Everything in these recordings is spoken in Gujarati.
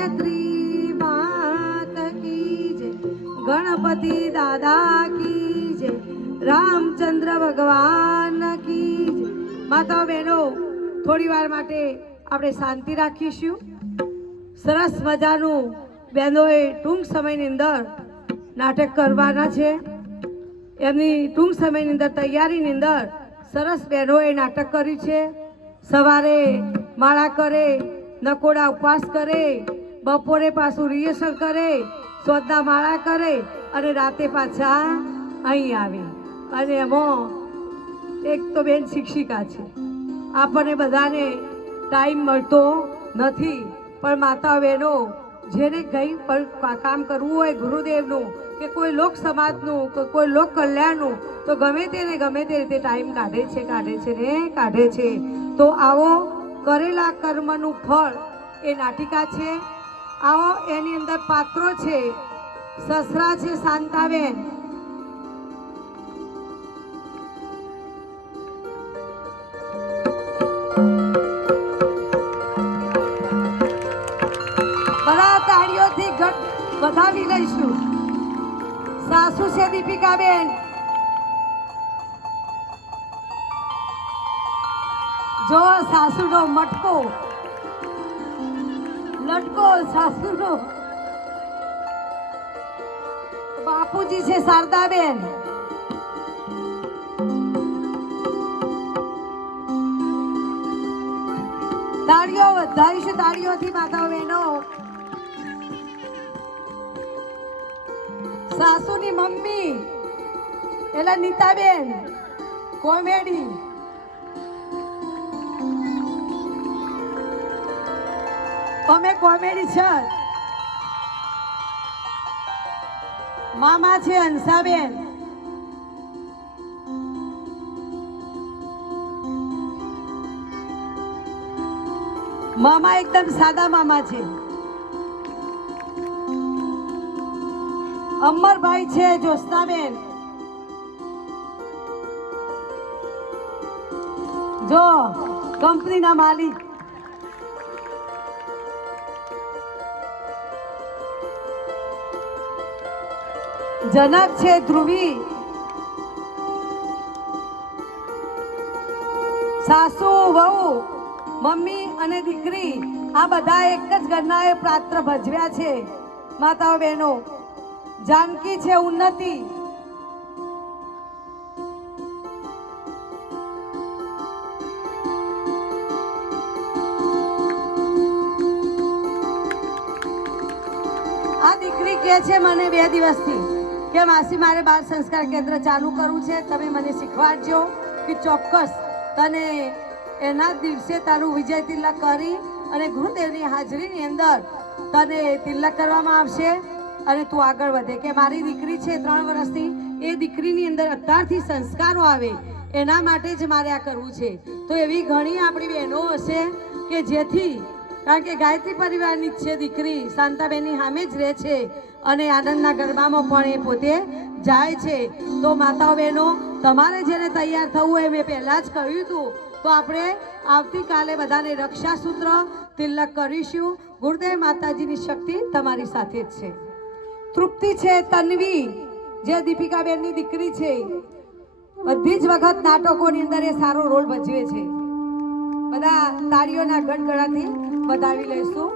गायत्री मात की जय, गणपति दादा की जय, रामचंद्र भगवान की जय। माताओ बहनो थोड़ी वार माटे આપણે શાંતિ રાખીશું। સરસ મજાનું બહેનોએ ટૂંક સમયની અંદર નાટક કરવાના છે। એમની ટૂંક સમયની અંદર તૈયારીની અંદર સરસ બહેનોએ નાટક કર્યું છે। સવારે માળા કરે, નકોડા ઉપવાસ કરે, બપોરે પાછું રિહર્સલ કરે, સોદના માળા કરે અને રાતે પાછા અહીં આવે। અને એમાં એક તો બેન શિક્ષિકા છે। આપણને બધાને ટાઈમ મળતો નથી, પણ માતા બહેનો જેને કંઈ પણ કામ કરવું હોય ગુરુદેવનું કે કોઈ લોક સમાજનું કે કોઈ લોક કલ્યાણનું, તો ગમે તે રીતે ટાઈમ કાઢે છે। તો આવો કરેલા કર્મનું ફળ એ નાટિકા છે। આવો એની અંદર પાત્રો છે, સસરા છે શાંતાબેન, બધા તાળીઓથી વધાવી લઈશું। સાસુ છે દીપિકાબેન, જો સાસુનો મટકો લટકો સાસુનો। બાપુજી છે શારદાબેન, તાળીઓ વધારીશું તાળીઓથી માતાઓ બહેનો। સાસુની મમ્મી એટલે નીતાબેન કોમેડી, અમે કોમેડી છે। મામા છે હંસાબેન, મામા એકદમ સાદા મામા છે। અમરભાઈ છે જ્યોત્સનાબેન, જો કંપનીના માલિક। જનક છે ધ્રુવી, સાસુ વહુ મમ્મી અને દીકરી આ બધા એક જ ઘરના એ પાત્ર ભજવ્યા છે। માતાઓ બહેનો जानकी છે ઉન્નતિ, આ દીકરી કહે છે મને 2 દિવસથી કે માસી મારે બાળ સંસ્કાર કેન્દ્ર ચાલુ કરવું છે, તમે મને શીખવાડજો કે ચોક્કસ તને એના દિવસે તારું વિજય તિલક કરી અને ગુરુદેવની હાજરીની અંદર તને તિલક કરવામાં આવશે અને તું આગળ વધે। કે મારી દીકરી છે 3 વર્ષની, એ દીકરીની અંદર અત્યારથી સંસ્કારો આવે એના માટે જ મારે આ કરવું છે। તો એવી ઘણી આપણી બહેનો હશે કે જેથી, કારણ કે ગાયત્રી પરિવારની જ છે દીકરી, શાંતાબેનની સામે જ રહે છે અને આનંદના ગરબામાં પણ એ પોતે જાય છે। તો માતાઓ બહેનો તમારે જેને તૈયાર થવું હોય મેં પહેલાં જ કહ્યું હતું, તો આપણે આવતીકાલે બધાને રક્ષાસૂત્ર તિલક કરીશું। ગુરુદેવ માતાજીની શક્તિ તમારી સાથે જ છે। તૃપ્તિ છે તન્વી, જે દીપિકાબેનની દીકરી છે, બધી જ વખત નાટકોની અંદર એ સારો રોલ ભજવે છે। બધા તાળીઓના ગડગડાથી વધાવી લઈશું।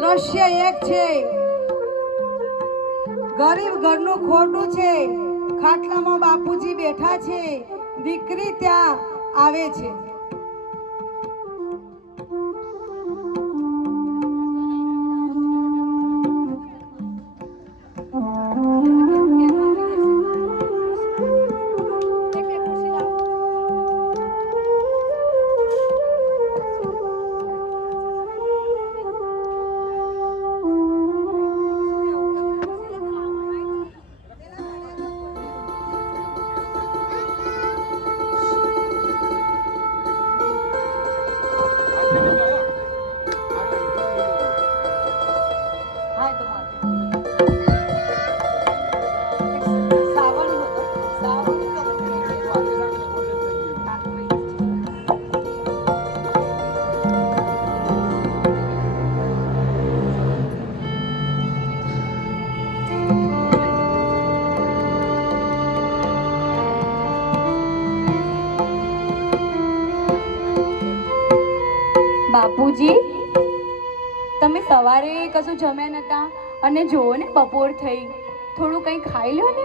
દ્રશ્ય એક છે, ગરીબ ઘરનું ખોટું છે, ખાટલામાં બાપુજી બેઠા છે, દીકરી ત્યાં આવે છે। બાપુજી, તમે સવારે કશું જમ્યા નતા અને જોવો ને બપોર થઈ, થોડું કંઈ ખાઈ લો ને.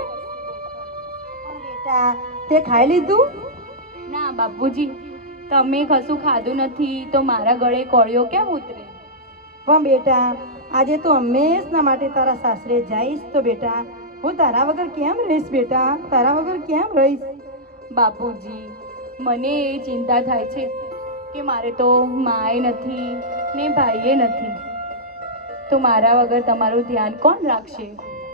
બેટા તે ખાઈ લીધું? ના બાપુજી, તમે કશું ખાધું નથી તો મારા ગળે કોળિયો કેમ ઉતરે? પણ બેટા આજે તું હંમેશના માટે તારા સાસરે જઈશ તો બેટા હું તારા વગર કેમ રહીશ? બેટા તારા વગર કેમ રહીશ? બાપુજી, મને એ ચિંતા થાય છે કે મારે તો માએ નથી ને ભાઈએ નથી, તો મારા વગર તમારું ધ્યાન કોણ રાખશે?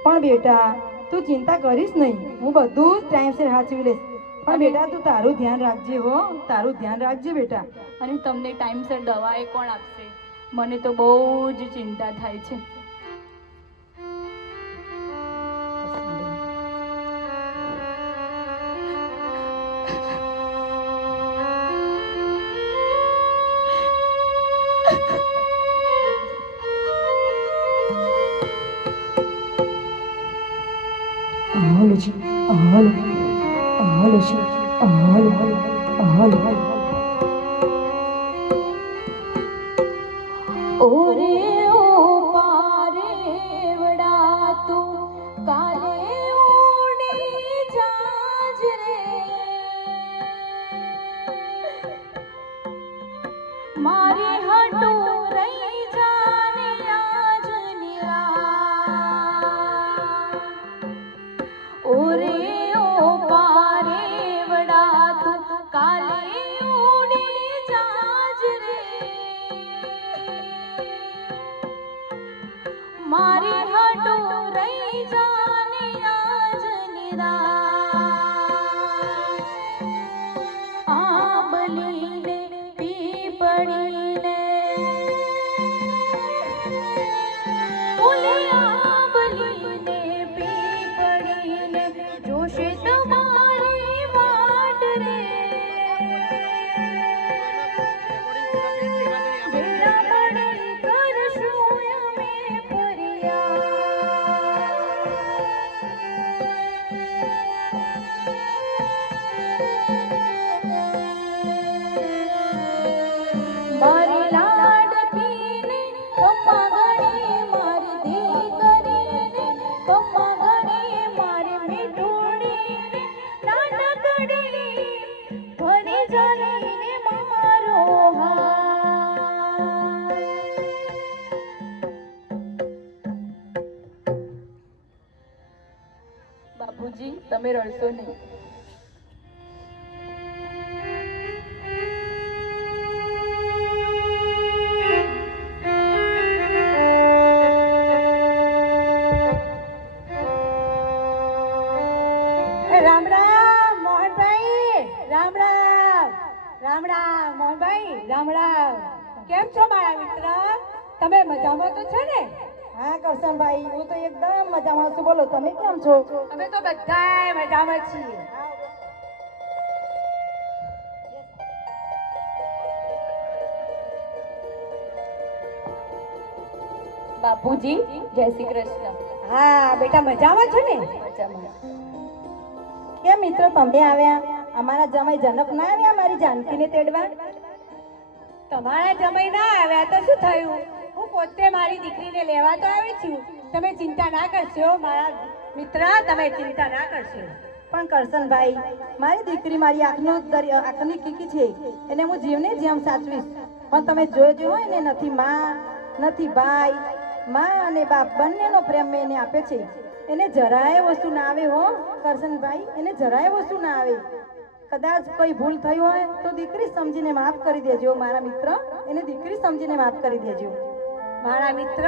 પણ બેટા તું ચિંતા કરીશ નહીં, હું બધું જ ટાઈમસર સાચવી લઈશ. પણ બેટા તું તારું ધ્યાન રાખજે હો, તારું ધ્યાન રાખજે બેટા. અને તમને ટાઈમસર દવાએ કોણ આપશે? મને તો બહુ જ ચિંતા થાય છે. ઓરે ઓ પારેવડા તું કાલે ઉડી જાજ રે, મારી હટો રહી જાને આજ નિરાશ. ઓરે ઓ પારેવડા તું કાલે ઉડી જાજ રે, મારી હટો રહી જાને આજ નિરાશ. આંબલીને પીપળીને ઓલે આંબલીને પીપળીને જોશે તમારી વાટ રે, ભેળા મળી કરશું અમે મારી લાડકીને કમ્મા ગણી, મારી દીકરીને કમ્મા ગણી, મારી મીઠુડીને નાનકડી ભરી જલીને મારો હાથ. બાપુજી, તમે રડશો નહીં. રામ રામ મોહનભાઈ, રામ રામ. રામ રામ મોહનભાઈ, રામ રામ. કેમ છો મારા મિત્ર? તમે મજામાં તો છો ને? હા કરશનભાઈ, હું તો એકદમ મજામાં છું. બોલો તમે કેમ છો? અમે તો બધાય મજામાં છીએ. બાપુજી, જય શ્રી કૃષ્ણ. હા બેટા મજામાં છો ને? મજામાં. કેમ મિત્રો તમે આવ્યા? અમારા જમાઈ જનક ના આવ્યા મારી જાનકીને તેડવા? તમારા જમાઈ ના આવ્યા તો શું થયું? હું પોતે મારી દીકરીને લેવા તો આવી છું. તમે ચિંતા ના કરશો મારા મિત્ર, તમે ચિંતા ના કરશો. પણ કરશનભાઈ, મારી દીકરી મારી આંખની કીકી છે, એને હું જીવને જેમ સાચવીશ. પણ તમે જોજો હોય ને, નથી માં નથી ભાઈ, માં અને બાપ બંનેનો પ્રેમ મેં એને આપે છે. એને જરાય વસ્તુ ના આવે હો કરશનભાઈ, એને જરાય વસ્તુ ના આવે. કદાચ કોઈ ભૂલ થઈ હોય તો દીકરી સમજીને માફ કરી દેજો મારા મિત્ર, એને દીકરી સમજીને માફ કરી દેજો. મારા મિત્ર,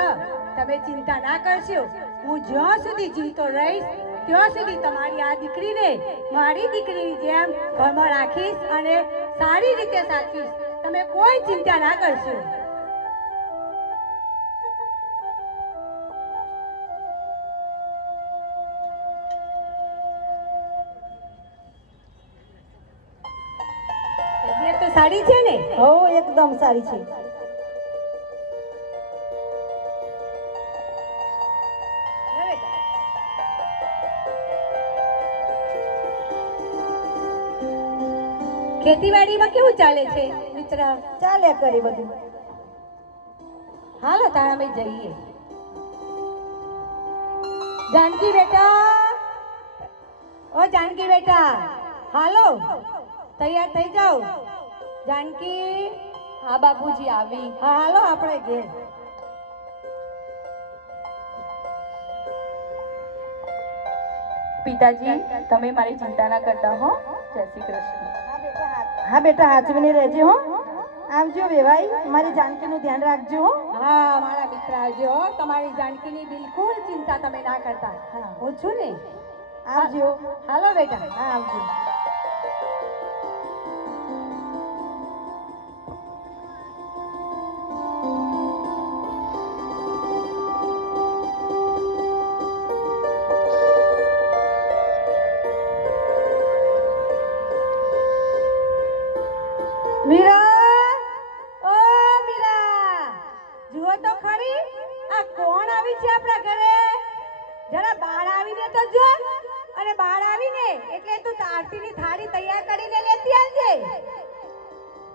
તમે ચિંતા ના કરશો. હું જ્યાં સુધી જીવતો રહીશ ત્યાં સુધી તમારી આ દીકરીને મારી દીકરીની જેમ ઘરમાં રાખીશ અને સારી રીતે સાચવીશ. તમે કોઈ ચિંતા ના કરશો. તબિયત તો સારી છે ને? હો એકદમ સારી છે. ખેતીવાડીમાં કેવું ચાલે છે મિત્ર? ચાલ્યા કરે બધું. હાલો તારા અમે જઈએ. જાનકી બેટા, ઓ જાનકી બેટા, હાલો તૈયાર થઈ જાઓ. જાનકી, હા બાપુજી આવી. હા હાલો આપણે ઘેર. પિતાજી તમે મારી ચિંતા ના કરતા હો. જય શ્રી કૃષ્ણ. હા બેટા હાચવીને રહેજે હો. આવજો વેવાઈ, મારી જાનકીનું ધ્યાન રાખજો હો. હા મારા મિત્ર આવજો હો. તમારી જાનકીની બિલકુલ ચિંતા તમે ના કરતા. હા. હું છું ને. આવજો. હાલો બેટા. હા આવજો. મીરા, ઓ મીરા, જુઓ તો ખરી આ કોણ આવી છે આપણા ઘરે. જરા બહાર આવીને તો જો. અને બહાર આવીને એટલે તું આરતીની થાળી તૈયાર કરીને લેતી આવજે.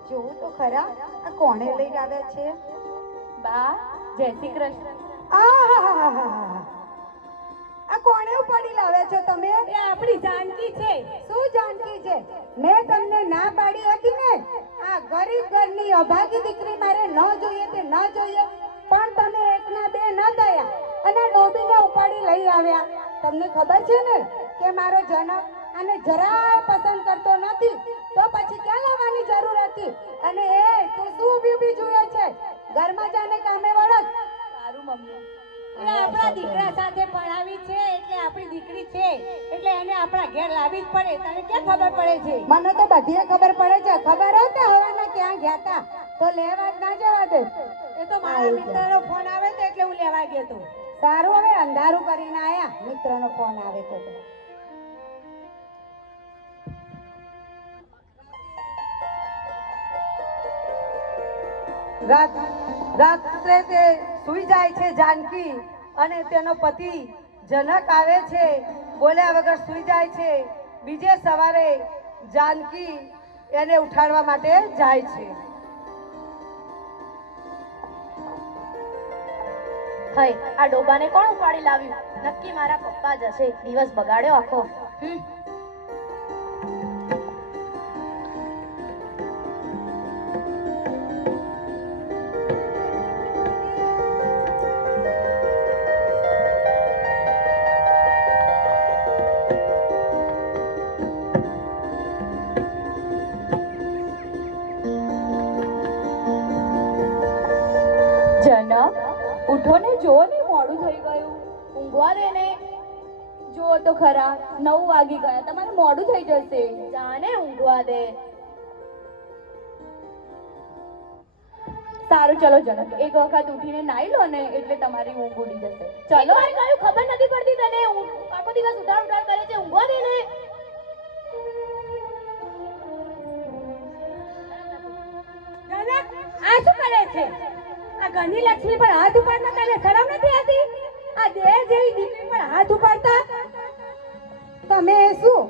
જોવું તો ખરા આ કોણે લઈને આવ્યા છે. બા જય શ્રી કૃષ્ણ. આહાહાહાહા. આ કોણે ઉપાડી લાવ્યા છો તમે? એ આપણી જાનકી છે. શું જાનકી છે? મેં તમને ના પાડી હતી ને, આ ગરીબ ઘરની અભાગી દીકરી મારે ન જોઈએ તે ન જોઈએ, પણ તમે એકના બે ન દયા અને ડોબીને ઉપાડી લઈ આવ્યા. તમને ખબર છે ને કે મારો જનક આને જરાય પસંદ કરતો નથી, તો પછી ક્યાં લાવવાની જરૂર હતી? અને એ તું શું ઊભી જોઈએ છે? ઘરમાં જાને કામે વળત. સારું મમ્મી. એ આપણા દીકરા સાથે ભણાવી છે એટલે આપણી દીકરી છે એટલે એને આપણા ઘેર લાવવી જ પડે. તને ક્યાં ખબર પડે છે? મને તો બધી ખબર પડે છે. ખબર હોત ને હવાના ક્યાં ગયા તા તો લેવા જ ના જવા દે. એ તો મારા મિત્રનો ફોન આવે તો એટલે હું લેવા ગયો તો. સારું હવે અંધારું કરીને આયા. મિત્રનો ફોન આવે તો રાત્રે તે સુઈ જાય છે જાનકી, અને તેનો પતિ જનક આવે છે, બોલ્યા વગર સુઈ જાય છે. બીજે સવારે જાનકી એને ઉઠાડવા માટે જાય છે. હઈ આ ડોબાને કોણ ઉપાડી લાવ્યું? નક્કી મારા પપ્પા જ હશે. દિવસ બગાડ્યો આખો. જનક ઉઠો ને, જો ને મોડું થઈ ગયું. ઊંઘવા દે ને. જુઓ તો ખરા 9 વાગી ગયા. તમારે મોડું થઈ જશે. જાને ઊંઘવા દે. સારું ચલો જનક, એક વખત ઉઠીને નાઈ લો ને એટલે તમારી ઊંઘ ઉડી જશે. ચલો ચલો. કયું ખબર નથી પડતી તને? આખો દિવસ ઉઠાડ ઉઠાડ કરે છે. ઊંઘવા દે ને. જનક, આ શું કરે છે? આ ઘરની લક્ષ્મી પર હાથ ઉપાડતા તને શરમ નથી આવતી? આ દેહ જેવી દીકરી પર હાથ ઉપાડતા? તમે શું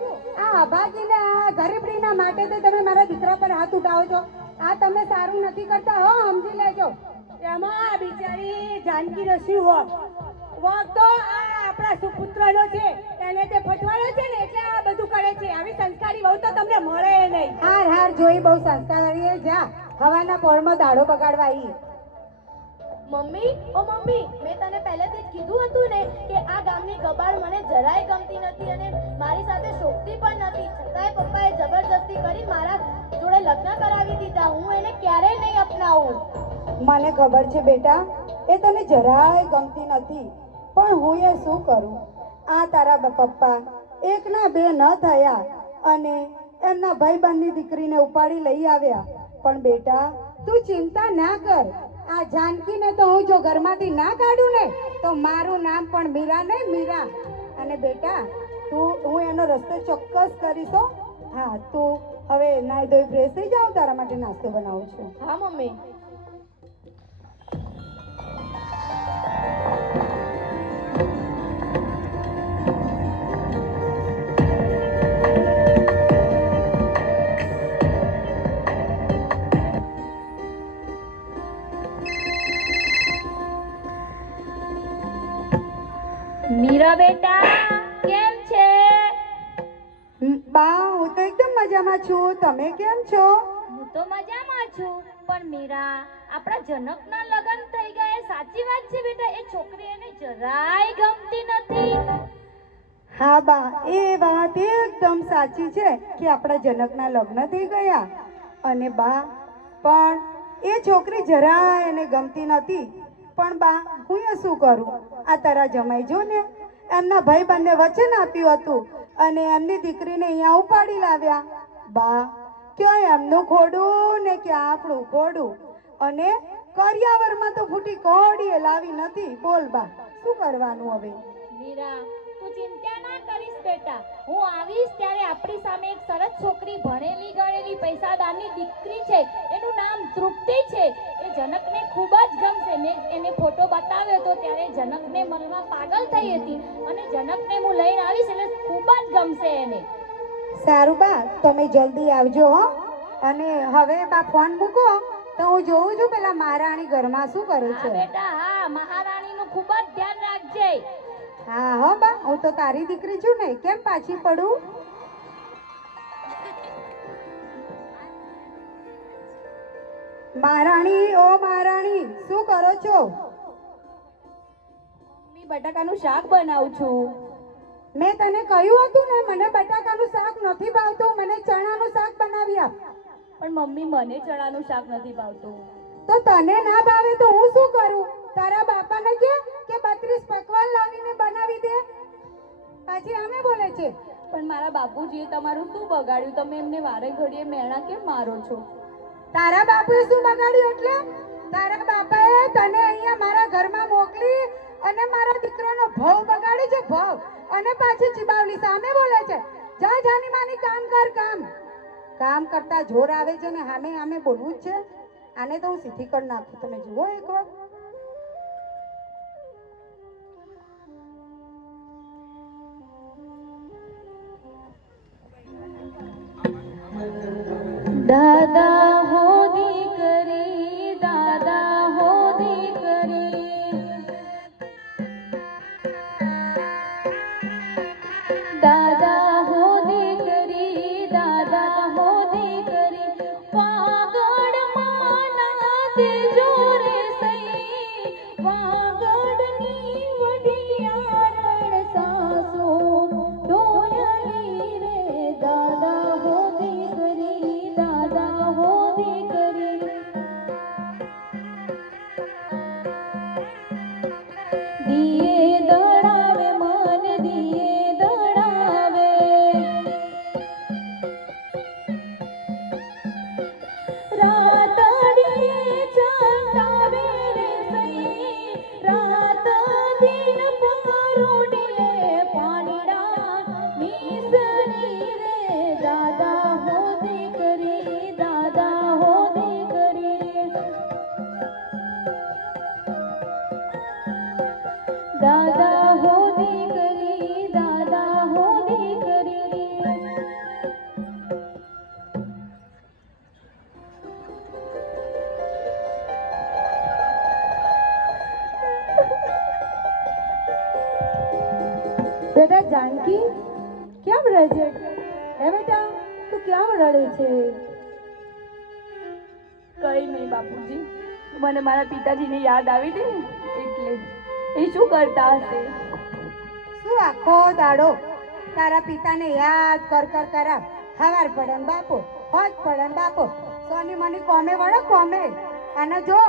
આ અભાગીને આ ગરીબડીના માટે તો તમે મારા દીકરા પર હાથ ઉઠાવો છો? આ તમે સારું નથી કરતા હો, સમજી લેજો. એમાં આ બિચારી જાનકીનો શું વોક? વોક તો આ આપણા સુપુત્રનો છે. એને તે ફટવાડો છે ને એટલે આ બધું કરે છે. આવી સંસ્કારી વહુ તો તમને મળે નહીં. હાર હાર જોઈ બહુ સંસ્કારી જા. હવાના પોળમાં દાડો બગાડવા આવી. મમ્મી, ઓ મમ્મી, મેં તને પહેલેથી જ કીધું હતું ને કે આ ગામની ગબાડ મને જરાય ગમતી નથી અને મારી સાથે શોભતી પણ નથી. છતાંય પપ્પાએ જબરજસ્તી કરી મારા જોડે લગ્ન કરાવી દીધા. હું એને ક્યારેય નહીં અપનાવું. મને ખબર છે બેટા, એ તને જરાય ગમતી નથી, પણ હું એ શું કરું? આ તારા પપ્પા એકના બે ન થયા અને એમના ભાઈબંધની દીકરીને ઉપાડી લઈ આવ્યા. પણ બેટા તું ચિંતા ના કર. આ જાનકીને તો હું જો ઘરમાંથી ના કાઢું ને તો મારું નામ પણ મીરા ને મીરા. અને બેટા હું એનો રસ્તો ચોક્કસ કરીશ હો. હા તું હવે નાઈ ધોઈ ફ્રેશ થઈ જાવ, તારા માટે નાસ્તો બનાવું છું. હા મમ્મી. મીરા બેટા કેમ છે? બા હું તો એકદમ મજામાં છું. તમે કેમ છો? હું તો મજામાં છું. પણ મીરા, આપણા જનકના લગ્ન થઈ ગયા, સાચી વાત છે બેટા? એ છોકરી એને જરાય ગમતી નથી. હા બા, એ વાત એકદમ સાચી છે કે આપણા જનકના લગ્ન થઈ ગયા. અને બા, પણ એ છોકરી જરાય એને ગમતી નથી. પણ બા, હું એ શું કરું? આ તારા જમાઈ જો ને, એમના ભાઈ બંને વચન આપ્યું હતું અને એમની દીકરીને અહીંયા ઉપાડી લાવ્યા. બા, ક્યાં એમનું ખોડું ને ક્યાં આપણું ખોડું. અને કરિયાવરમાં તો ફૂટી કોડીએ લાવી નથી. બોલ બા, શું કરવાનું હવે? મીરા, તું ચિંતા ના કરીશ બેટા. હું આવીશ ત્યારે આપણી સામે એક સરસ છોકરી, ભણેલી ગણેલી પૈસાદારની દીકરી છે. એનું નામ તૃપ્તિ છે. એ જનકને ખૂબ જ ગમશે. મેં એને ફોટો બતાવ્યો તો ત્યારે જનકને મનમાં પાગલ થઈ હતી. અને જનકને હું લઈને આવીશ એટલે ખૂબ જ ગમશે એને. સારું બા, તમે જલ્દી આવજો હો. અને હવે બા ફોન મૂકો તો હું જોઉં છું પેલા મહારાણી ઘરમાં શું કરે હા છે. બેટા, હા, મહારાણીનું ખૂબ જ ધ્યાન રાખજે. હા હો બા, હું તો તારી દીકરી છું ને, કેમ પાછી પડું? મહારાણી, ઓ મહારાણી, શું કરો છો? મમ્મી, બટાકાનું શાક બનાવું છું. મેં તને કહ્યું હતું ને, મને બટાકાનું શાક નથી ભાવતું, મને ચણાનું શાક બનાવી આપ. પણ મમ્મી, મને ચણાનું શાક નથી ભાવતું. તો તને ના ભાવે તો હું શું કરું? તારા બાપાને કે 32 પકવાન લાવીને બનાવી દે. પાછી આમે બોલે છે. પણ મારા બાપુજીએ તમારું શું બગાડ્યું? તમે એમને વારે ઘડીએ મેણા કેમ મારો છો? તારા બાપુએ શું બગાડ્યું એટલે? તારા બાપાએ તને અહીંયા મારા ઘરમાં મોકલી અને મારા દીકરાનો ભાવ બગાડી છે, ભાવ. અને પાછી ચીબાવલી સામે બોલે છે. જા જાની માની કામ કર, કામ. કામ કરતા જોર આવે છે ને સામે સામે બોલવું જ છે. આને તો હું સીધી કરી નાખું. તમે જુઓ એકવાર. દાદા હો દીકરી, દાદા હો દીકરી, દાદા હો દીકરી, દાદા હો દીકરી, વાગડમાં ના દેજો રે સઈ, વાગડની વઢિયારણ સાસુ ડોયલી રે. દાદા હો દીકરી, દાદા હો દીકરી, દિયે દડાવે મન, દિયે દડાવે, રાતડીએ ચંટાવે રે સઈ, રાત દિન પરોડીએ પાણીડા નીસરી રે. દાદા હો દીકરી, દાદા હો દીકરી, દાદા હો દીકરી, દાદા હો દીકરી. બેટા જાનકી, કેમ રહે છે? હે બેટા, તું કેમ રડે છે? કઈ નહીં બાપુજી, મને મારા પિતાજીની યાદ આવી હતી ને એટલે. એ શું કરતા હશે? શું આખો દાડો તારા પિતાને યાદ કર કર કરા. હવાર પડે ને બાપો, હોજ પડે ને બાપો. સોની મની કોમે વળો કોમે. અને જો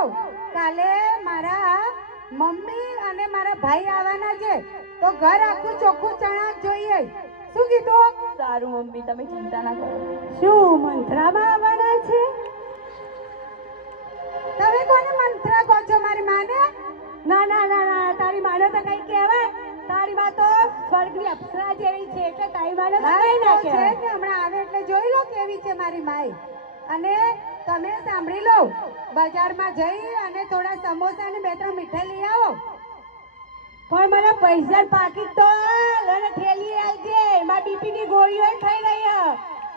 કાલે મારા મમ્મી અને મારા ભાઈ આવવાના છે તો ઘર આખું ચોખ્ખું ચણા જોઈએ. શું કીધું? સારું મમ્મી, તમે ચિંતા ના કરો. શું મંત્રામાં આવવાના છે? તમે કોને મંત્રા કહો છો? મારી માને? ના ના ના ના, તારી માને તો કઈ કહેવાય. તારી માં તો સ્વર્ગની અપ્સરા જેવી છે એટલે તારી માને તો કઈ ના છે કહેવાય. કે હમણાં આવે એટલે જોઈ લો કેવી છે મારી માઈ. અને તમે સાંભળી લો, બજારમાં જઈ અને થોડા સમોસા અને 2-3 મીઠાઈ લઈ આવો. પણ મને પૈસા પાકીટ તો હાલ અને થેલી આલજે. મારી બીપી ની ગોળીઓ થઈ રહી છે.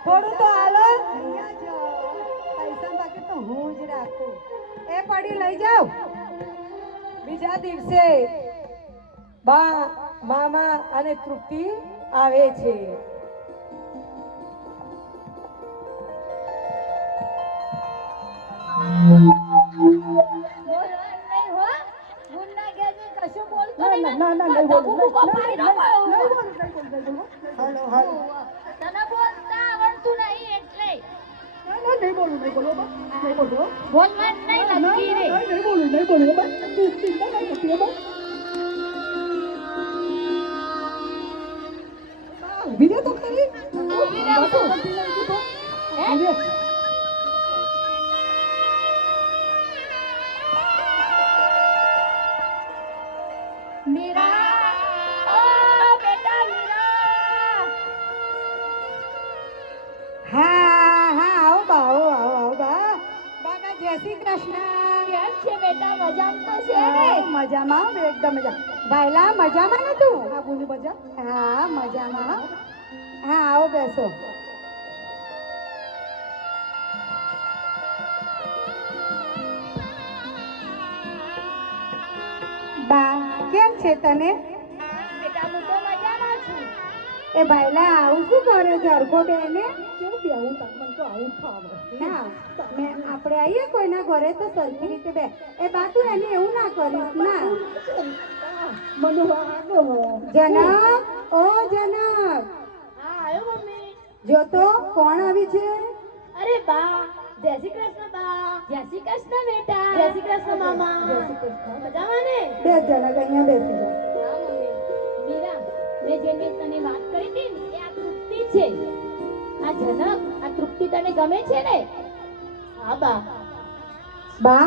થોડું તો હાલો. અહીંયા જો પૈસા બાકી તો હું જ રાખું. એ પડી લઈ જાઓ. બીજા દિવસે બા મામા અને તૃપ્તિ આવે છે. બોલવાનું નહીં હો. ગુંડા ગેજી કશું બોલતો નહીં. ના, ના, નહીં બોલું, ધબુ નહીં, પાડી નહીં, નાખો. નહીં બોલું, નહીં બોલું, નહીં બોલું. હાલો, હાલો. તને બોલતા આવડતું નહીં એટલે. ના, ના, નહીં બોલું, નહીં બોલું, બા. નહીં બોલું, હો. બોલવાનું નહીં ના, ના, નક્કી રે. ના, નહીં બોલું, નહીં બોલું, બા. તું ચિંતા નહીં કરતી, હો, બા. ઊભી રહે તો ખરી. ઊભી રહે તો. ઊભી રહે. મીરા, ઓ બેટા મીરા. હા, હા, આવો બા, આવો, આવો, આવો બા. બાના જય શ્રી કૃષ્ણ. કેમ છે બેટા, મજામાં તો છે ને? હા, મજામાં હો, એકદમ મજા. ભાઈલા મજામાં ને તું? હા, બોલી મજા. હા, મજામાં હો. હા, આવો બેસો. બા કેમ છે તને? બેટા હું તો મજામાં છું. એ ભાઈલા આવું શું કરે છે હરખો બેને? કેવું બેવું તમને તો આવું ફાવે. ના મેં આપણે આવીએ કોઈના ઘરે તો સરખી રીતે બે. એ બા તું એને એવું ના કરીશ ના. જનક, ઓ જનક, હા આવ્યો મમ્મી. જો તો કોણ આવી છે? અરે બા, જય શ્રી કૃષ્ણ બા. જય શ્રી કૃષ્ણ બેટા. જય શ્રી કૃષ્ણ મામા. જય શ્રી કૃષ્ણ. મજામાં ને? બે જનક અહીંયા બેસી જાઓ. હા મમ્મી. મીરા, મેં તને વાત કરી હતી ને એ આ તૃપ્તિ છે. આ જનક, આ તૃપ્તિ તને ગમે છે ને? હા બા. બા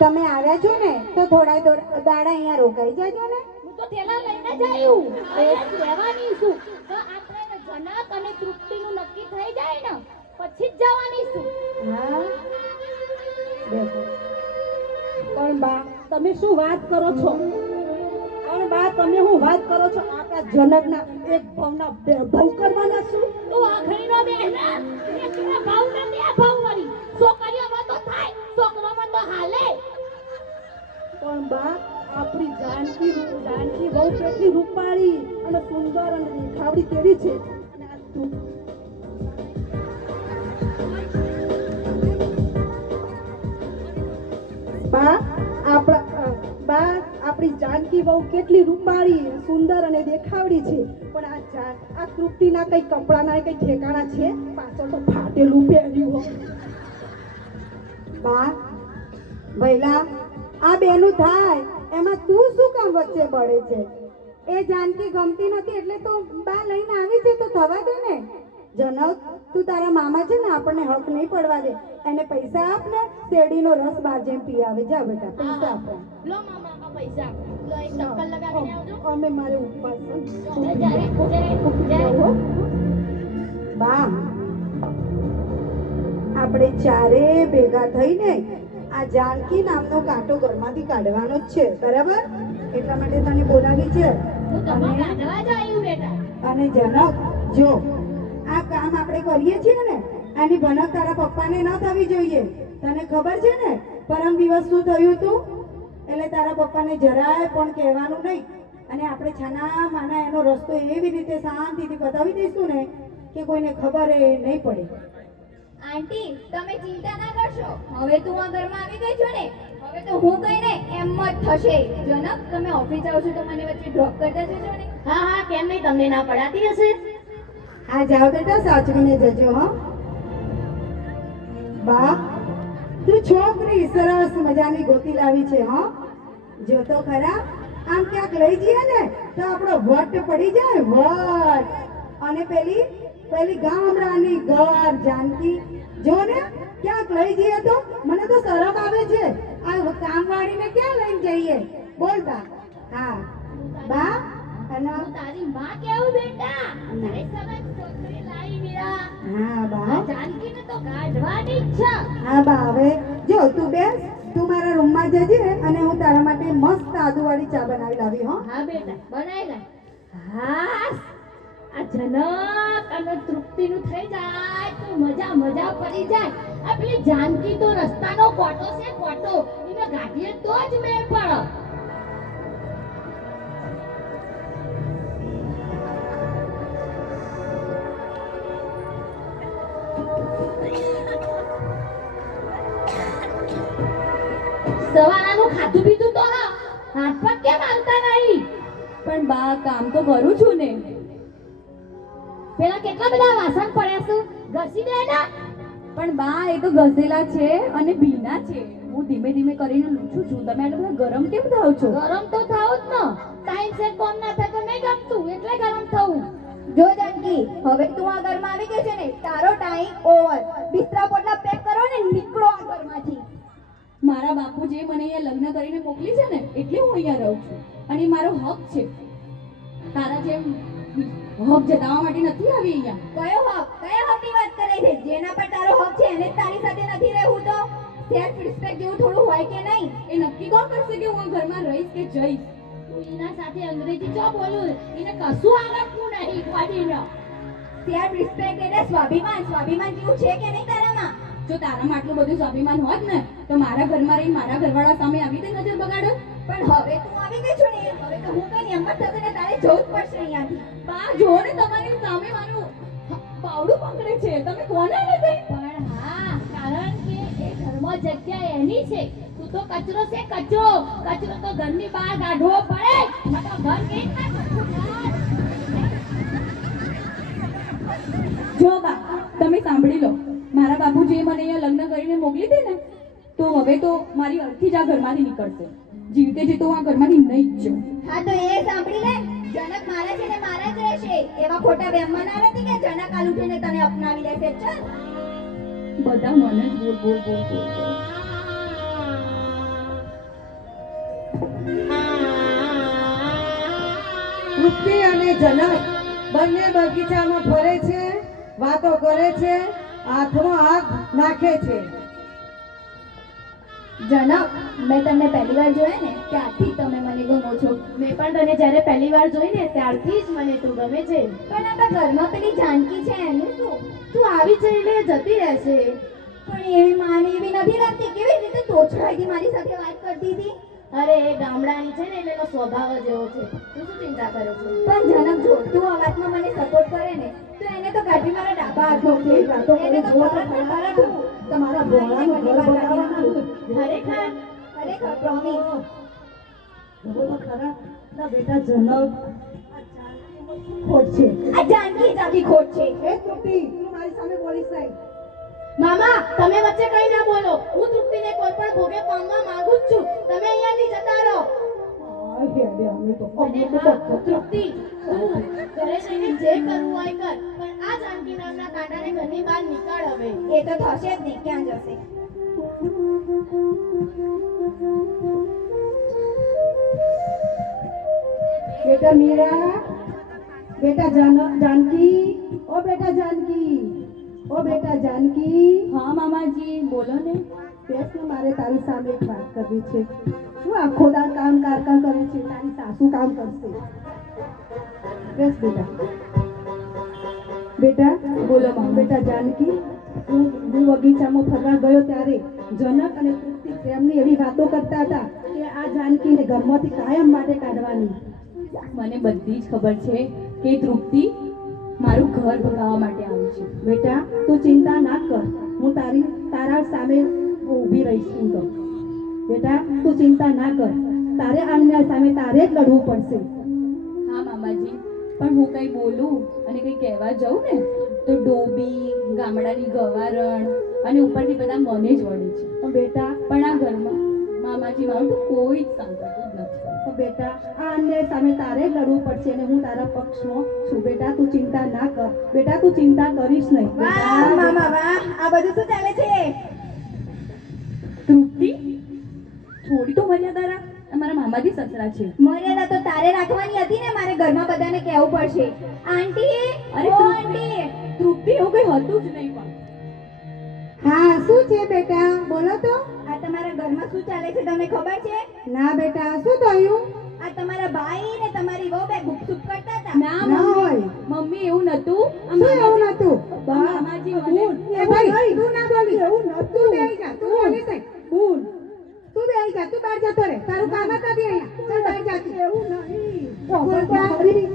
તમે આવ્યા છો ને તો થોડા દાડા અહીંયા રોકાઈ જાજો ને. હું તો થેલા લઈને જ આવ્યું. અહીંયા જ રહેવાની છું. તો આપણે જનક અને તૃપ્તિનું નક્કી થઈ જાય ને પછી જ જવાની છું. હા બેસો. પણ બા તમે શું વાત કરો છો? પણ બા તમે શું વાત કરો છો? આપણા જનકના એક ભાવના બે ભાવ કરવાના શું? તું આખરીનો બહેના એકના ભાવ ને બે ભાવ વળી. છોકરીઓમાં તો થાય, છોકરામાં તો હાલે. પણ બા આપણી જાનકી બહુ કેટલી રૂપાળી અને સુંદર અને દેખાવડી કેવી છે. અને આ તું બા આપણી જાનકી બહુ કેટલી રૂપાળી સુંદર અને દેખાવડી છે. પણ આ તૃપ્તિના કઈ કપડાના કઈ ઠેકાણા છે? પાછળ તો ફાટેલું પહેર્યું હોય. બા ભઈલા આ બેનું થાય એમાં તું શું કામ વચ્ચે પડે છે? એ જાનકી ગમતી નથી એટલે તો બા લઈને આવી છે તો થવા દે ને. જનક તું તારા મામા છે ને આપણને હક નહીં પડવા દે. એને પૈસા આપ ને શેરડીનો રસ બાર જેમ પી આવે. જા બેટા પૈસા આપ. લો મામા આ પૈસા. લો એક ટક્કર લગાવીને આવજો. અમે મારે ઉપવાસ છે. જ્યારે બા આપણે ચારે ભેગા થઈને આ જાનકી નામનો કાંટો ઘરમાંથી કાઢવાનો જ છે બરાબર? એટલા માટે તને બોલાવી છે. હું તમને કાઢવા જ આવ્યું બેટા. અને જનક જો આ કામ આપણે કરીએ છીએ ને આની ભનક તારા પપ્પાને ન થવી જોઈએ. તને ખબર છે ને પરમ દિવસ શું થયું હતું? એટલે તારા પપ્પાને જરાય પણ કહેવાનું નહીં. અને આપણે છાના માના એનો રસ્તો એવી રીતે શાંતિથી બતાવી દઈશું ને કે કોઈને ખબર નહીં પડે. આંટી તમે ચિંતા ના કરશો. હવે તું આ ઘરમાં આવી ગઈ છો ને, હવે તો હું કઈ ને એમ જ થશે. જનક તમે ઓફિસ આવો છો તો મને વચ્ચે ડ્રોપ કરતા જજો ને. હા હા કેમ નહીં, તમને ના પડાતી હશે. આ જાઓ બેટા સાચવીને જજો. હો બા તું છોકરી સરસ મજાની ગોતી લાવી છે. હો જો તો ખરા આમ ક્યાંક લઈ જઈએ ને તો આપણો વટ પડી જાય વટ. અને પેલી ગામડાની ઘર જાનકી જો ને ક્યાંક લઈ જઈએ તો મને તો શરમ આવે છે. આ કામવાળીને ક્યાં લઈને જઈએ બોલતા? હા બા અને હું તારી માં કેવું બેટા. તારી સમજ છોકરી લાવી મીરા. હા બા જાનકીને તો કાઢવાની જ છે. હા બા હવે જો તું બેસ, તું મારા રૂમમાં જજે અને હું તારા માટે મસ્ત આદુવાળી ચા બનાવી લાવી. હો હા બેટા બનાવી લે. હા આ જનક અને તૃપ્તિનું થઈ જાય તો મજા પડી જાય. આ પેલી જાનકી તો રસ્તાનો કોટો છે કોટો. એને ગાડીએ તો જ મેળ પડે. સવારનું ખાધું પીધું તો હા, હાથ પગ કેમ હાલતા નહીં? પણ બા કામ તો કરું છું ને. પેલા કેટલા બધા વાસણ પડ્યા છે, ઘસી દે ને. પણ બા એ તો ઘસેલા છે અને ભીના છે. હું ધીમે ધીમે કરીને લૂછું છું. તમે આટલા બધા ગરમ કેમ થાવ છો? ગરમ તો થાવ જ ને. ટાઈમ સેટ કોમ ના થાય તો નહીં ગમતું એટલે ગરમ થવું. જો જાનકી, હવે તું આ ઘરમાં આવી ગઈ છે ને, તારો ટાઈમ ઓવર. બિસ્તરા પોટલા પેક કરો ને નીકળો આ ઘરમાંથી. મારા બાપુજીએ મને અહીંયા લગ્ન કરીને મોકલી છે ને, એટલે હું અહીંયા રહું છું. અને એ મારો હક છે. તારા જેમ હક જતાવવા માટે નથી આવી અહીંયા. કયો હક? કયા હકની વાત કરે છે? જેના પર તારો હક છે એને જ તારી સાથે નથી રહેવું તો સેલ્ફ રિસ્પેક્ટ જેવું થોડું હોય કે નહીં? એ નક્કી કોણ કરશે કે હું આ ઘરમાં રહીશ કે જઈશ? તું એના સાથે અંગ્રેજી ચો બોલું? એને કશું આવડતું નહીં કોડીનો. સેલ્ફ રિસ્પેક્ટ એટલે સ્વાભિમાન. સ્વાભિમાન જેવું છે કે નહીં તારામાં? જો તારામાં આટલું બધું સ્વાભિમાન હોત ને તો મારા ઘરમાં રહી મારા ઘરવાળા સામે આવી રીતે નજર બગાડો. પણ હવે તું આવી ગઈ છો ને, હવે તો હું કઈ હિંમત થશે ને તારે જવું જ પડશે અહીંયાથી. બા જો ને તમારી સામે મારું પાવડું પકડે છે. તમે કોને નથી? પણ હા, કારણ કે એ ઘરમાં જગ્યા એની છે. તું તો કચરો છે, કચરો. કચરો તો ઘરની બહાર કાઢવો પડે. નકર ઘર કેમ ના કચરું થાય? જો બા તમે સાંભળી લો. મારા બાપુજીએ મને અહીંયા લગ્ન કરીને મોકલી દે ને તો હવે તો મારી અર્થી જ આ ઘરમાંથી નીકળશે. જીવતે જે તો આ ઘરમાંથી નહીં જ જાઉં. હા તો એ સાંભળી લે, જનક મારા છે ને મારા જ રહેશે. એવા ખોટા વહેમમાં ના નથી કે જનક કાલ ઉઠીને તને અપનાવી લેશે. ચાલ બધા મને જ બોલ બોલ બોલ બોલ બોલ. તૃપ્તિ અને જનક બંને બગીચામાં ફરે છે, વાતો કરે છે, હાથમાં હાથ નાખે છે. જનક, મેં તમને પહેલી વાર જોયા ને ત્યારથી જ તમે મને ગમો છો. મેં પણ તને જ્યારે પહેલી વાર જોઈ ને ત્યારથી જ મને તું ગમે છે. પણ આપણા ઘરમાં પેલી જાનકી છે એનું શું? તું આવી જઈ એટલે જતી રહેશે. પણ એવી માને એવી નથી લાગતી. કેવી રીતે તોછડાઈથી મારી સાથે વાત કરતી હતી. અરે એ ગામડાની છે ને એટલે એનો સ્વભાવ જ એવો છે. તું શું ચિંતા કરે છે? પણ જનક જો તું આ વાતમાં મને સપોર્ટ કરે ને તો એને તો કાઢી મારા ડાબા હાથમાં છે. એને તો તરત ને તરત હું તમારા ભોળાનું ઘર બનાવવાનું. ખરેખર ખરેખર પ્રોમિસ. ના બેટા જનક ખોટ છે. આ જાનકી જ આખી ખોટ છે. એ તૃપ્તિ તું મારી સામે બોલીશ નહીં. મામા, તમે વચ્ચે કઈ ના બોલો. હું તૃપ્તિને કોઈ પણ ભોગે પામવા માંગુ જ છું. તમે અહીંયાથી જતા રહો. અમે તો અને હા, તૃપ્તિ, તું ઘરે જઈને જે કરવું હોય કર, પણ આ જાનકી નામના કાંટાને ઘરની બહાર નીકાળ હવે. એ તો થશે જ નહીં. ક્યાં જશે? બેટા મીરા, બેટા જાનકી, ઓ બેટા જાનકી, ઓ બેટા જાનકી. હા મામાજી બોલો ને. બેસ ને, મારે તારી સામે એક વાત કરવી છે. શું આખો દાળ કામ કરે છે? તારી સાસુ કામ કરશે. બેસ બેટા. બેટા બોલો મામા. બેટા જાનકી, હું બગીચામાં ફરવા ગયો ત્યારે જનક અને તૃપ્તિ પ્રેમની એવી વાતો કરતા હતા કે આ જાનકીને ઘરમાંથી કાયમ માટે કાઢવાની. મને બધી જ ખબર છે કે તૃપ્તિ મારું ઘર ભગાવવા માટે આવી છે. બેટા તું ચિંતા ના કર, હું તારા સામે ઊભી રહીશ. હું તો બેટા તું ચિંતા ના કર, તારે આમના સામે તારે જ લડવું પડશે. હા મામાજી, પણ હું કંઈ બોલું અને કંઈ કહેવા જાઉં ને તો ડોબી, ગામડાની ગવારણ અને ઉપરથી બધા મને જ વળે છે. પણ બેટા પણ આ ઘરમાં મામાજી મારું તો કોઈ જ સાંભળતું જ નથી. બેટા આ અન્યાય સામે તારે જ લડવું પડશે અને હું તારા પક્ષમાં છું. બેટા તું ચિંતા ના કર. બેટા તું ચિંતા કરીશ નહીં. વાહ મામા વાહ, આ બધું શું ચાલે છે? તૃપ્તિ, થોડી તો મર્યાદા રાખ. અમારા મામાજી સસરા છે. મર્યાદા તો તારે રાખવાની હતી ને. મારે ઘરમાં બધાને કહેવું પડશે. આંટી, અરે ઓ તૃપ્તિ, આંટી. તૃપ્તિ એવું કંઈ હતું જ નહીં. પણ હા શું છે બેટા, બોલો તો. આ તમારા ઘરમાં શું ચાલે છે તમને ખબર છે? ના બેટા, શું થયું? આ તમારા ભાઈ ને તમારી વહુ બે ગુપસુપ કરતા હતા. ના ના મમ્મી, હોય. મમ્મી એવું નતું. આ શું એવું મામાજી- નતું? મામાજી મને એ ભાઈ તું ના બોલી. એવું નતું. તું બેહી જા, તું બોલીશ નહીં. બોલ. તું બેહી જા, તું બહાર જતો રહે. તારું કામ જ નથી અહીંયા. ચાલ બહાર જા. એવું નહીં.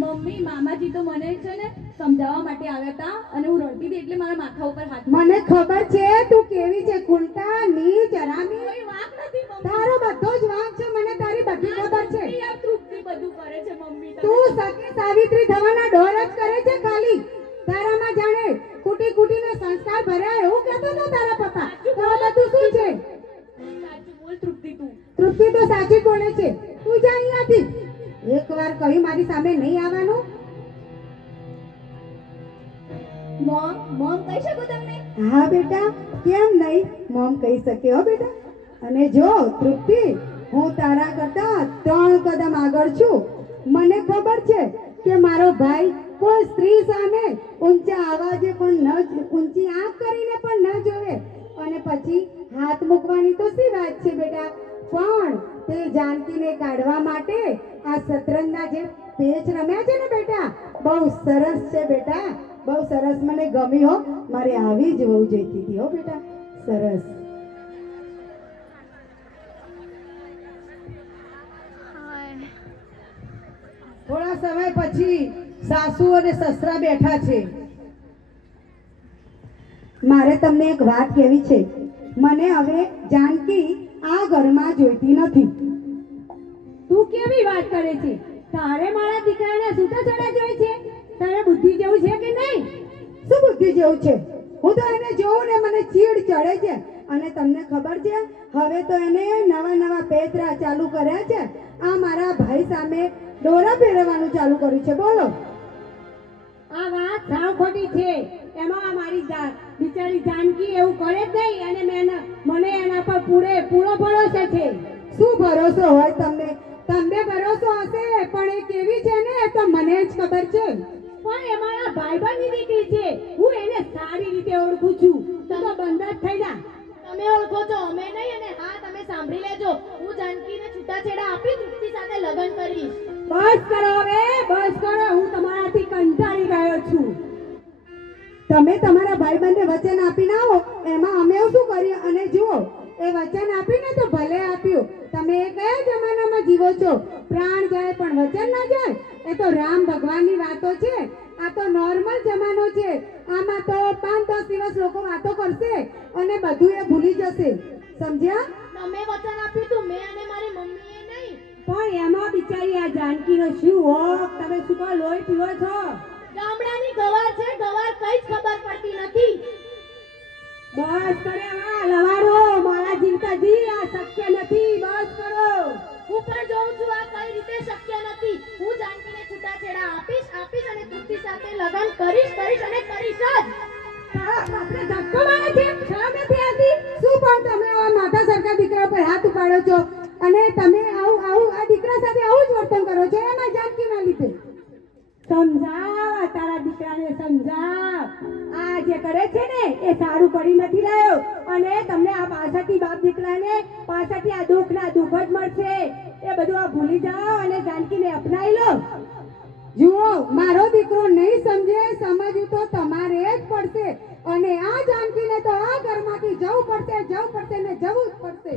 મમ્મી, મામાજી તો મને છે ને સમજાવવા માટે આવ્યા હતા અને હું રડતી હતી એટલે મારા માથા ઉપર હાથ મને ખબર છે તું કેવી છે, કુલટા નીચ હરામી. કોઈ વાંક નથી મમ્મી. તારો બધો જ વાંક છે, મને તારી બધી ખબર છે. આ તૃપ્તિ બધું કરે છે મમ્મી. તું સતી સાવિત્રી થવાના ડોર જ કરે છે ખાલી. તારામાં જાણે કુટી કુટીને સંસ્કાર ભર્યા એવું કહેતો હતો તારા પપ્પા. તો આ બધું શું છે? સાચું બોલ તૃપ્તિ તું. તૃપ્તિ તો સાચી બોલે છે. તું જા અહીંયાથી. એકવાર કહ્યું મારી સામે નહીં આવવાનું. મોમ કહી શકું તમને? હા બેટા, કેમ નહીં? મોમ કહી શકે હો બેટા. અને જો તૃપ્તિ, હું તારા કરતા 3 કદમ આગળ છું. મને ખબર છે કે મારો ભાઈ કોઈ સ્ત્રી સામે ઊંચા અવાજે પણ ઊંચી આંખ કરીને પણ ન જોવે. અને પછી હાથ મૂકવાની તો શી વાત છે બેટા, પણ તે જાનકીને કાઢવા માટે આ શતરંજના જે પેચ રમ્યા છે ને બેટા, બહુ સરસ છે બેટા, બહુ સરસ. મને ગમી હો. મારે આવી જ વહુ જોઈતી હતી હો બેટા. સરસ. થોડા સમય પછી સાસુ અને સસરા બેઠા છે. મારે તમને એક વાત કહેવી છે. મને હવે જાનકી આ ઘરમાં જોઈતી નથી. તું કેવી વાત કરે છે? તારે મારા દીકરાને છૂટાછેડા જોઈ છે? તારે બુદ્ધિ જેવું છે કે નહીં? શું બુદ્ધિ જેવું છે? હું તો એને જોઉં ને મને ચીડ ચડે છે. અને તમને ખબર છે, હવે તો એને નવા નવા પેતરા ચાલુ કર્યા છે. આ મારા ભાઈ સામે દોરા ફેરવવાનું ચાલુ કર્યું છે. બોલો. આ વાત સાવ ખોટી છે. એમાં મારી બિચારી જાનકી એવું કરે જ નહીં અને મને એના પર પૂરો ભરોસો છે. શું ભરોસો હોય તમને? તમને ભરોસો હશે, પણ એ કેવી છે ને એ તો મને જ ખબર છે. પણ એ મારા ભાઈબંધની દીકરી છે. હું એને સારી રીતે ઓળખું છું. તું તો બંધ જ થઈ જા. તમે ઓળખો છો, અમે નહીં. અને હા, તમે સાંભળી લેજો, હું જાનકીને છૂટાછેડા આપી તૃપ્તિ સાથે લગ્ન કરીશ. બસ કરો હવે, બસ કરો. હું તમારાથી કંટાળી ગયો છું. તમે તમારા ભાઈબંધને વચન આપીને આવો, એમાં અમે શું કરીએ? અને જુઓ, એ વચન આપીને તો ભલે આપ્યું. તમે કયા જમાનામાં જીવો છો? પ્રાણ જાય પણ વચન ના જાય. એ તો રામ ભગવાનની વાતો છે. આ તો નોર્મલ જમાનો છે. આમાં તો 5-10 દિવસ લોકો વાતો કરશે અને બધું એ ભૂલી જશે. સમજ્યા? તમે વચન આપ્યું તું, મેં અને મારી મમ્મીએ નહીં. પણ એમાં બિચારી આ જાનકીનો શું હોક? તમે શું કહો લોહી પીવો છો? ગામડાની ગવાર છે, ગવાર કઈ જ ખબર પડતી નથી. બસ કરે હા લવારો. મારા જીવતાજી આ શક્ય નથી. બસ કરો. હું પણ જોઉં છું આ કઈ રીતે શક્ય નથી. હું જાનકીને છૂટાછેડા આપીશ અને તૃપ્તિ સાથે લગ્ન કરીશ અને કરીશ જ. તારા બાપને ધક્કો મારે છે? શરમ નથી આવતી? શું પણ તમે આવા માતા સરખા દીકરા પર હાથ ઉપાડો છો અને તમે આવું આ દીકરા સાથે આવું જ વર્તન કરો છો? એમાં જાનકીના લીધે. સમજાવ તારા દીકરાને, સમજાવ. આ જે કરે છે ને એ સારું કરી નથી રહ્યો. અને તમને આ પાછળથી બાપ દીકરાને પાછળથી આ દુઃખ જ મળશે. એ બધું આ ભૂલી જાઓ અને જાનકીને અપનાવી લો. જુઓ, મારો દીકરો નહીં સમજે, સમજવું તો તમારે જ પડશે. અને આ જાનકીને તો આ ઘરમાંથી જવું પડશે ને જવું જ પડશે.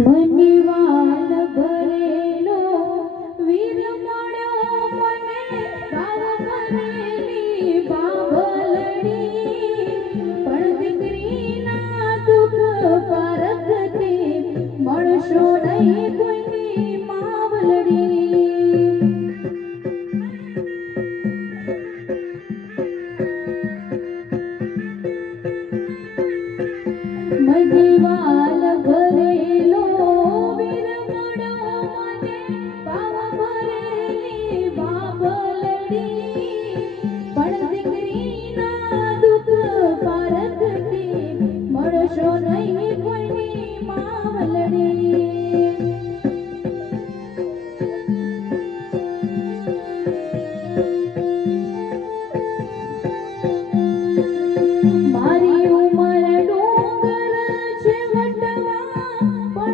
મનવાલ ભરેલો વીર મળ્યો મને, ભાવ ભરેલી બાબલડી. પણ દીકરીના દુઃખ પારખતી મળશો નહીં કોઈની માવલડી. મનવાલ ભરેલો વીર મળ્યો મને, ભાવ ભરેલી બાબલડી. પણ દીકરીના દુઃખ પારખતી મળશો નહીં કોઈની માવલડી. મારી ઉંમર ડુંગર છે વટવા, પણ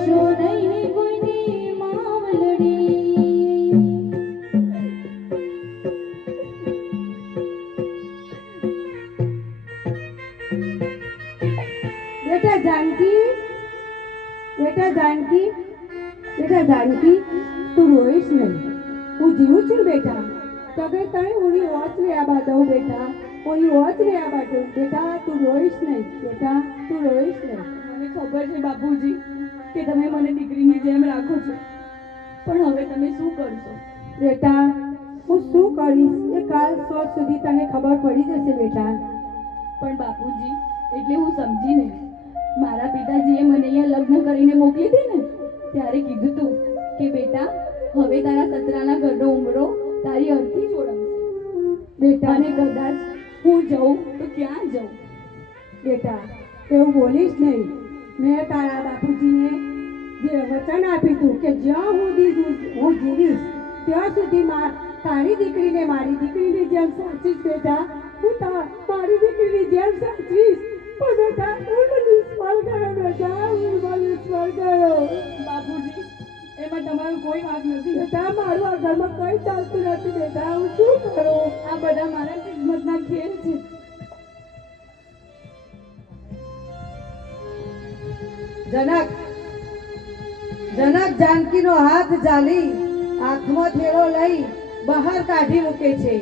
કરશો નહીં કોઈની માવલડી. બેટા જાનકી, બેટા જાનકી, બેટા જાનકી, તું રોઈશ નહીં. હું જીવું છું બેટા. તો કે તને ઉની વોચ લેવા બાદો બેટા, ઉની વોચ લેવા બાદો બેટા. તું રોઈશ નહીં બેટા, તું રોઈશ નહીં. મને ખબર છે બાપુજી કે તમે મને દીકરીની જેમ રાખો છો, પણ હવે તમે શું કરશો? બેટા હું શું કરીશ એ કાલ સોચ સુધી તને ખબર પડી જશે બેટા. પણ બાપુજી એટલે હું સમજી નહીં. મારા પિતાજીએ મને અહીંયા લગ્ન કરીને મોકલી હતી ને, ત્યારે કીધું તું કે બેટા હવે તારા સસરાના ઘરનો ઉંબરો તારી અર્થી જોડાવશે. બેટા અને કદાચ હું જાઉં તો ક્યાં જાઉં? બેટા એવું બોલીશ નહીં. મેં તારા બાપુજીને જે વચન આપ્યું હતું કે જ્યાં સુધી હું જીવીશ ત્યાં સુધી તારી દીકરીને મારી દીકરીની જેમ સાચવીશ બેટા. હું મારી દીકરીની જેમ સાચવીશ. પણ બેટા હું નિષ્ફળ ગયો બેટા, હું નિષ્ફળ ગયો. બાપુજી એમાં તમારો કોઈ વાંક નથી. બેટા મારું આ ઘરમાં કંઈ ચાલતું નથી બેટા, હું શું કરું? આ બધા મારા કિસ્મતના ખેલ છે. જનક જાનકીનો હાથ ઝાલી આંખમાં થેડો લઈ બહાર કાઢી મૂકે છે.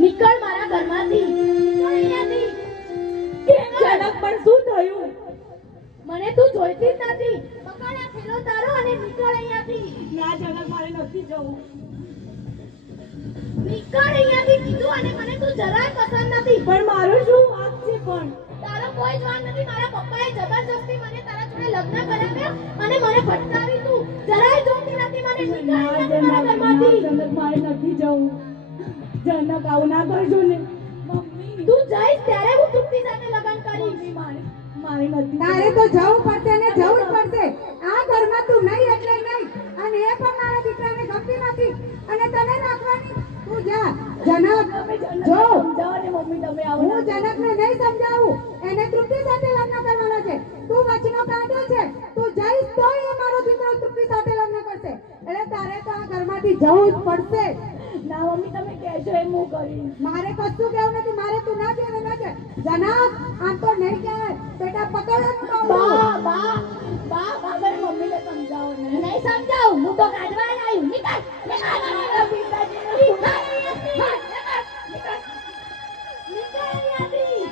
નીકળ મારા ઘરમાંથી, નીકળ અહીંયાથી. જનક પણ શું થયું? મને તું જોઈતી જ નથી. પકડ આ થેલો તારો અને નીકળ અહીંયાથી. ના જનક મારે નથી જવું. નીકળ અહીંયાથી કીધું. અને મને તું જરાય પસંદ નથી. પણ મારો શું વાંક છે? પણ તારો કોઈ જ વાંક નથી. મારા પપ્પાએ જબરજસ્તી મને તારા જોડે લગ્ન કરાવ્યા અને મને ભટકાવી. તું જરાય જોતી નથી મને. નીકળ અહીંયાથી મારા ઘરમાંથી. જનક મારે નથી જવું. જનક આવું ના કરજો ને. મમ્મી તું જઈશ ત્યારે હું તૃપ્તિ સાથે લગ્ન કરીશ. મારે નથી તારે તો જવું પડશે ને જવું જ પડશે. આ ઘરમાં તું નહીં એટલે નહીં. અને એ પણ મારા દીકરાને ગમતી નથી અને તને રાખવાની. તું જા જનક. જો જાઓ ને મમ્મી તમે આવો. હું જનકને નહીં સમજાવું. એને તૃપ્તિ સાથે લગ્ન કરવાના છે. તું વચનો કાઢ્યો છે. તું જઈશ તોય એ મારો દીકરો તૃપ્તિ સાથે લગ્ન કરશે. એટલે તારે તો આ ઘરમાંથી જવું જ પડશે. ના મમ્મી તમે કહેશો એમ હું કરીશ. મારે કશું કેવું નથી. મારે તું ના કે ના કે જનક આમ તો નહીં કહેવાય. બેટા પકડ એનું બા બાવડું. બા બા બા તમે મમ્મીને સમજાવો ને. નહીં સમજાવું. હું તો કાઢવા જ આવી. નીકળ નીકળ મારા પિતાજીને. નીકળ અહીંયાથી. નીકળ અહીંયાથી.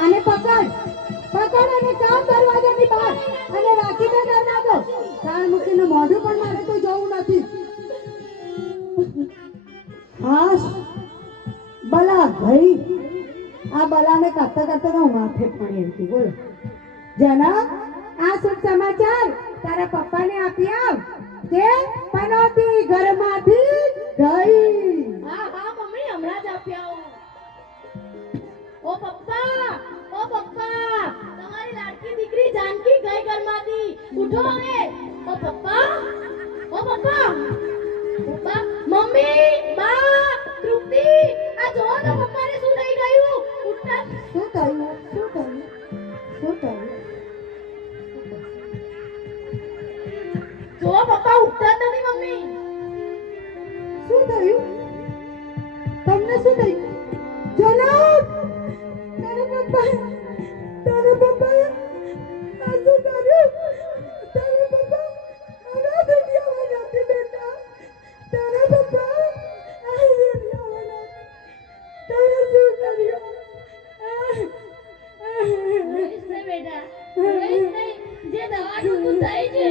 આને પકડ અને કામ દરવાજાની બહાર અને રાખી દે દરવાજો. તાણ મૂકીને મોઢું પણ મારે તો જોવું નથી. હાશ બલા ભાઈ આ બલાને કાઢતા કાઢતા તો હું માથે પડી હતી. બોલો જનક આ શુભ સમાચાર તારા પપ્પાને આપી આવ કે પનોતી ઘરમાંથી ગઈ. હા હા મમ્મી હમણાં જ આપ્યા. ઓ પપ્પા તમારી લાડકી દીકરી જાનકી ગઈ ઘરમાંથી. ઉઠો હવે. ઓ પપ્પા પપ્પા મમ્મી બા તૃપ્તિ આ જોવો તો પપ્પાને શું થઈ ગયું. ઉઠતા શું થયું શું થયું શું થયું? જો પપ્પા ઉઠતા જ નથી મમ્મી. શું થયું? તમને શું થયું? જનક તારા પપ્પા આ શું કર્યું? તારા પપ્પા આ દુનિયામાં નથી બેટા. તારા પપ્પા આ દુનિયામાં નથી. તારા શું કર્યું? રોઈશ નહીં બેટા રોઈશ નહીં. જે દવાનું તું થઈ છે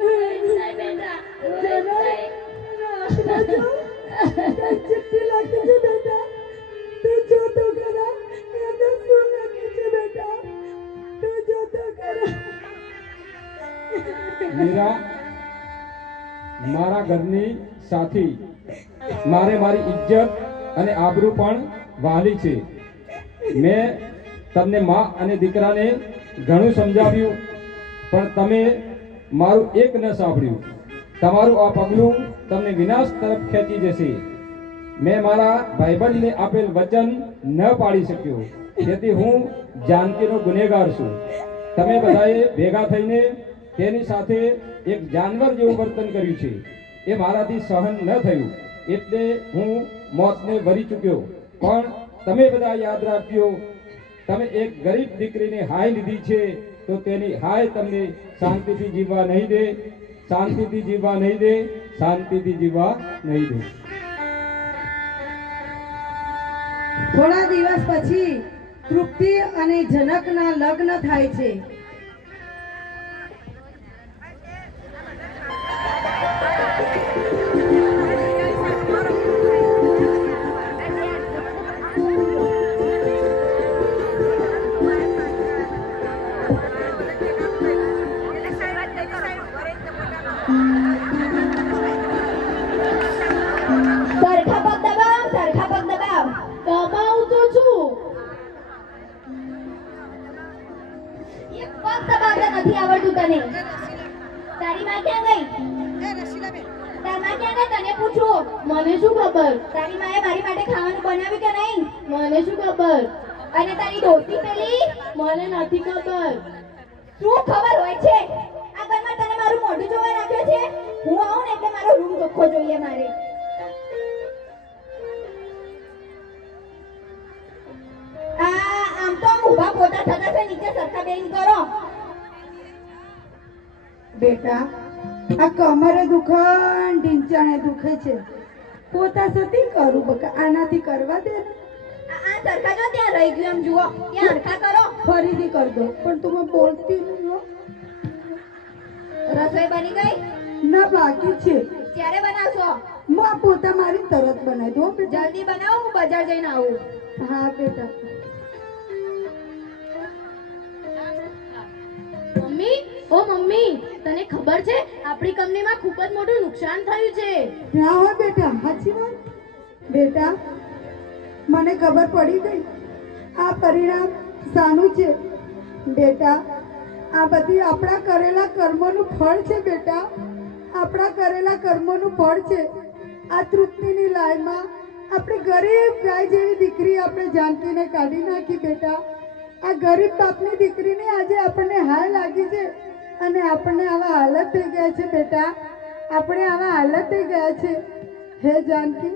રોઈશ નહીં બેટા રોઈશ નહીં. ચિઠ્ઠી લખી છે બેટા. તું જો તો ખરા એને શું લખી છે બેટા. તું જો તો ખરા. મીરા મારા ઘરની સાથી, મારે મારી ઇજ્જત અને આબરૂ પણ વહાલી છે. મેં તમને માં અને દીકરાને ઘણું સમજાવ્યું પણ તમે મારું એક ન સાંભળ્યું. તમારું આ પગલું તમને વિનાશ તરફ ખેંચી જશે. મેં મારા ભાઈબંધને આપેલ વચન ન પાડી શક્યો, તેથી હું જાનકીનો ગુનેગાર છું. તમે બધાએ ભેગા થઈને તેની સાથે એક જાનવર જેવું વર્તન કર્યું છે. એ મારાથી સહન ન થયું, એટલે હું મોતને વરી ચૂક્યો. પણ તમે બધા યાદ રાખજો, તમે એક ગરીબ દીકરીને હાય લીધી છે, તો તેની હાય તમને શાંતિથી જીવવા નહીં દે, શાંતિથી જીવવા નહીં દે, શાંતિથી જીવવા નહીં દે. થોડા દિવસ પછી તૃપ્તિ અને જનકના લગ્ન થાય છે. સરખા પગ દબાવ, સરખા પગ દબાવ. દબાવું તો છું. એક પગ દબાવતા નથી આવડતું તને. તારી માં ક્યાં ગઈ? તારી માં ક્યાં ગઈ તને પૂછું. મને શું ખબર? તારી માએ મારી માટે ખાવાનું બનાવ્યું કે નહીં? મને શું ખબર? અને તારી દોસ્તી પેલી? મને નથી ખબર. શું ખબર હોય છે? આ ઘરમાં તને મારું મોઢું જોવા રાખ્યો છે. હું આવું ને એટલે મારો રૂમ ચોખ્ખો જોઈએ મારે. આમ તો ઊભા પોતા થતા છે, નીચે સરખા બેન કરો. બેટા, આ કમરે દુખે ને ઢીંચાણે દુખે છે. પોતા સતી કરું બકા, આનાથી કરવા દે ને. આ સરખા જો ત્યાં રહી ગયું એમ જુઓ. ત્યાં હરખા કરો. ફરીથી કર દો, પણ તું મને બોલતી નહીં હો. રસોઈ બની ગઈ? ના, બાકી છે. ક્યારે બનાવશો? માં પોતા મારી તરત બનાવી દો બેટા. જલ્દી બનાવો, હું બજાર જઈને આવું. હા બેટા. મમ્મી, ઓ મમ્મી, તને ખબર છે આપણી કંપનીમાં ખૂબ જ મોટું નુકસાન થયું છે. ના હોય બેટા, સાચી વાત. બેટા, મને ખબર પડી ગઈ. આ પરિણામ સાનું છે બેટા. આ બધી આપણા કરેલા કર્મોનું ફળ છે બેટા. આપણા કરેલા કર્મોનું ફળ છે. આ તૃપ્તિની લાયમાં આપણી ગરીબ ગાય જેવી દીકરી આપણે જાનકીને કાઢી નાખી બેટા. આ ગરીબ બાપની દીકરીને આજે આપણને હાય લાગી છે અને આપણને આવા હાલત થઈ ગયા છે બેટા. આપણે આવા હાલત થઈ ગયા છે. હે જાનકી,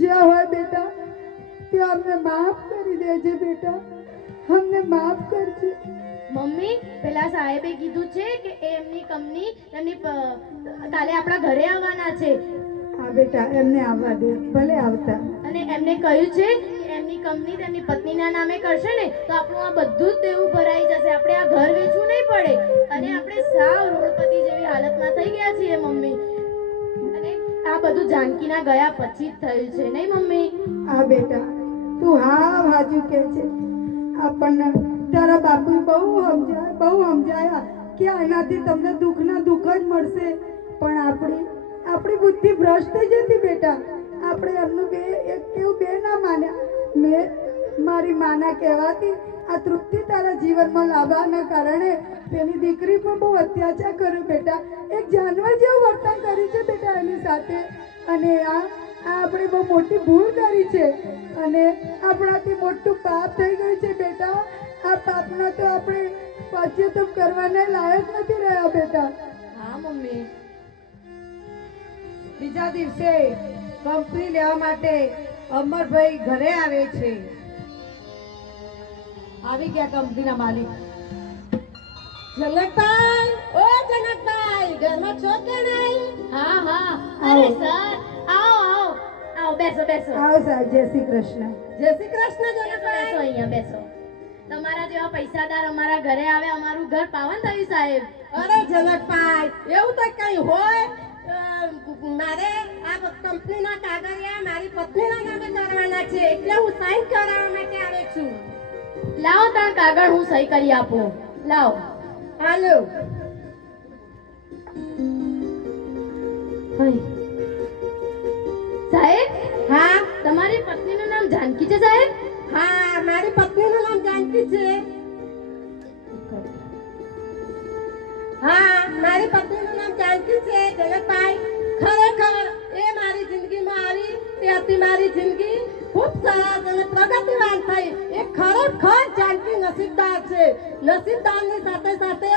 જ્યાં હોય બેટા ત્યાં અમને માફ કરી દેજે બેટા. અમને માફ કરજે. મમ્મી, પેલા સાહેબે કીધું છે કે એમની કંપની કાલે આપણા ઘરે આવવાના છે હા બેટા, એમને આવવા દે, ભલે આવતા. અને એમને કહ્યું છે કે એમની કંપની તેમની પત્નીના નામે કરશે ને તો આપણું આ બધું જ દેવું ભરાઈ જશે. આપણે આ ઘર વેચવું નહીં પડે અને આપણે સાવ રોડપતિ જેવી હાલતમાં થઈ ગયા છીએ મમ્મી. અને આ બધું જાનકીના ગયા પછી જ થયું છે, નહીં મમ્મી? હા બેટા, તું હા હાજુ કે છે. આપણને તારા બાપુ બહુ સમજાયા કે આનાથી તમને દુઃખના દુઃખ જ મળશે, પણ આપણી બુદ્ધિ ભ્રષ્ટ થઈ જતી બેટા. આપણે એમનું એક કેવું બે ના માન્યા. મેં મારી માના કહેવાથી આ તૃપ્તિ તારા જીવનમાં લાવવાના કારણે તેની દીકરી પર બહુ અત્યાચાર કર્યો બેટા. એક જાનવર જેવું વર્તન કર્યું છે બેટા એની સાથે. અને આ આપણે બહુ મોટી ભૂલ કરી છે અને આપણાથી મોટું પાપ થઈ ગયું છે બેટા. આ પાપનો તો આપણે પશ્ચાતાપ કરવાના લાયક નથી રહ્યા બેટા. હા મમ્મી. બીજા દિવસે કંપની લેવા માટે અમરભાઈ ઘરે આવે છે. આવી ગયા કંપનીના માલિક. જનકભાઈ, ઓ જનકભાઈ, ઘરમાં છો કે નહીં? હા હા, અરે સર, આવો બેસો બેસો. આવો સાહેબ, જય શ્રી કૃષ્ણ. જય શ્રી કૃષ્ણ બેસો જનકભાઈ. અહીંયા બેસો. તમારા જેવા પૈસાદાર અમારા ઘરે આવે, અમારું ઘર પાવન થયું સાહેબ. અરે જનકભાઈ, એવું તો કઈ હોય? મારે આ કંપનીના કાગળિયા મારી પત્નીના નામે કરવાના છે, એટલે હું સાઈન કરાવવા માટે આવે છું. લાવો તાર કાગળ, હું સહી કરી આપું. લાવો. હાલો. સાહેબ, હા તમારી પત્નીનું નામ જાનકી છે સાહેબ? હા, મારી પત્નીનું નામ જાનકી છે. હા, મારી પત્નીનું નામ જાનકી છે જનકભાઈ. ખરેખર એ મારી જિંદગીમાં આવી ત્યાંથી મારી જિંદગી ખૂબ સરસ અને પ્રગતિવાન થઈ. એ ખરેખર જાનકી નસીબદાર છે. નસીબદારની સાથે સાથે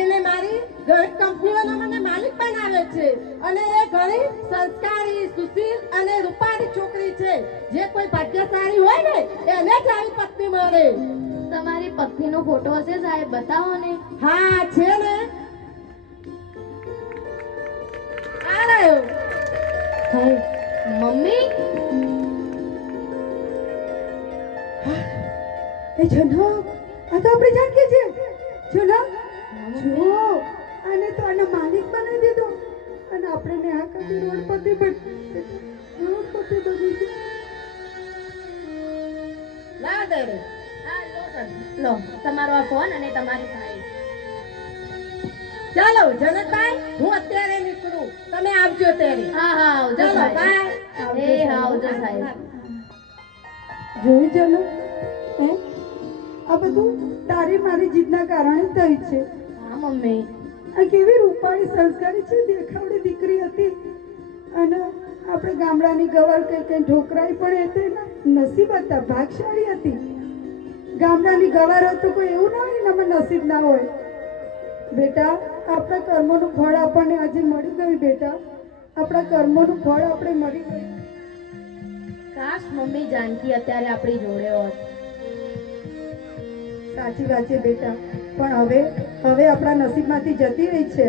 એને મારી ઘણી કંપનીઓનો મને માલિક બનાવે છે અને એ ઘણી સંસ્કારી, સુશીલ અને રૂપાળી છોકરી છે. જે કોઈ ભાગ્યશાળી હોય ને એને જ આવી પત્ની મળે. તમારી પત્નીનો ફોટો હશે સાહેબ, બતાવો ને. હા છે ને, આ રહ્યો. મમ્મી એ જનક, આ તો આપણી જાનકી છે. જનક, જો આને તો આનો માલિક બનાવી દીધો અને આપણે નેહા કરતી રોડપતિ બની ગઈ. ના દે રે. હા લો સર, લો તમારો આ ફોન અને તમારી ફાઇલ. ચાલો જનકભાઈ, હું અત્યારે નીકળું, તમે આવજો ત્યારે. હા હા આવજો ચાલો સાહેબ. બાય. એ હા આવજો સાહેબ. જોઈ જનક, હે આ બધું તારી મારી જીદના કારણે થઈ છે. હા મમ્મી. આ કેવી રૂપાળી સંસ્કારી છે, દેખાવડી દીકરી હતી અને આપણે ગામડાની ગવાર કઈ કઈ ઠોકરાઈ પણ હતી ને નસીબ હતા, ભાગશાળી હતી. ગામડાની ગવાર હોય તો કોઈ એવું ના હોય ને એમાં નસીબ ના હોય. બેટા, આપણા કર્મોનું ફળ આપણને આજે મળી ગયું. બેટા, આપણા કર્મોનું ફળ આપણે મળી ગયું. કાશ મમ્મી જાનકી અત્યારે આપણી જોડે હોત. સાચી વાત છે બેટા, પણ હવે આપણા નસીબમાંથી જતી રહી છે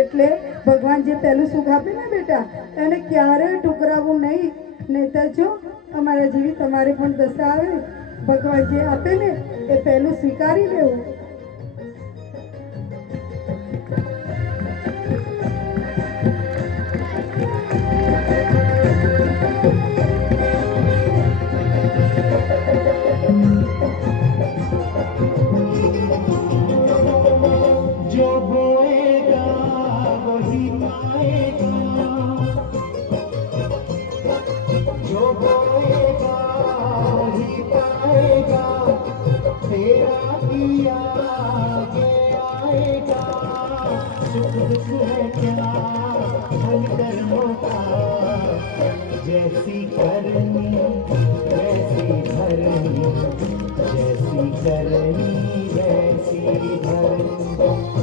એટલે ભગવાન જે પહેલું સુખ આપે ને બેટા એને ક્યારેય ઠુકરાવવું નહીં. નહીંતર જો અમારા જેવી તમારે પણ દશા આવે, ભગવાન જે આપે ને એ પહેલું સ્વીકારી લેવું. जो बोएगा वही पाएगा, जो बोएगा वही पाएगा, तेरा किया आगे आएगा। सुख दुख है क्या फल कर्मों का, जैसी करनी वैसी भरनी, जैसी करनी वैसी भरनी।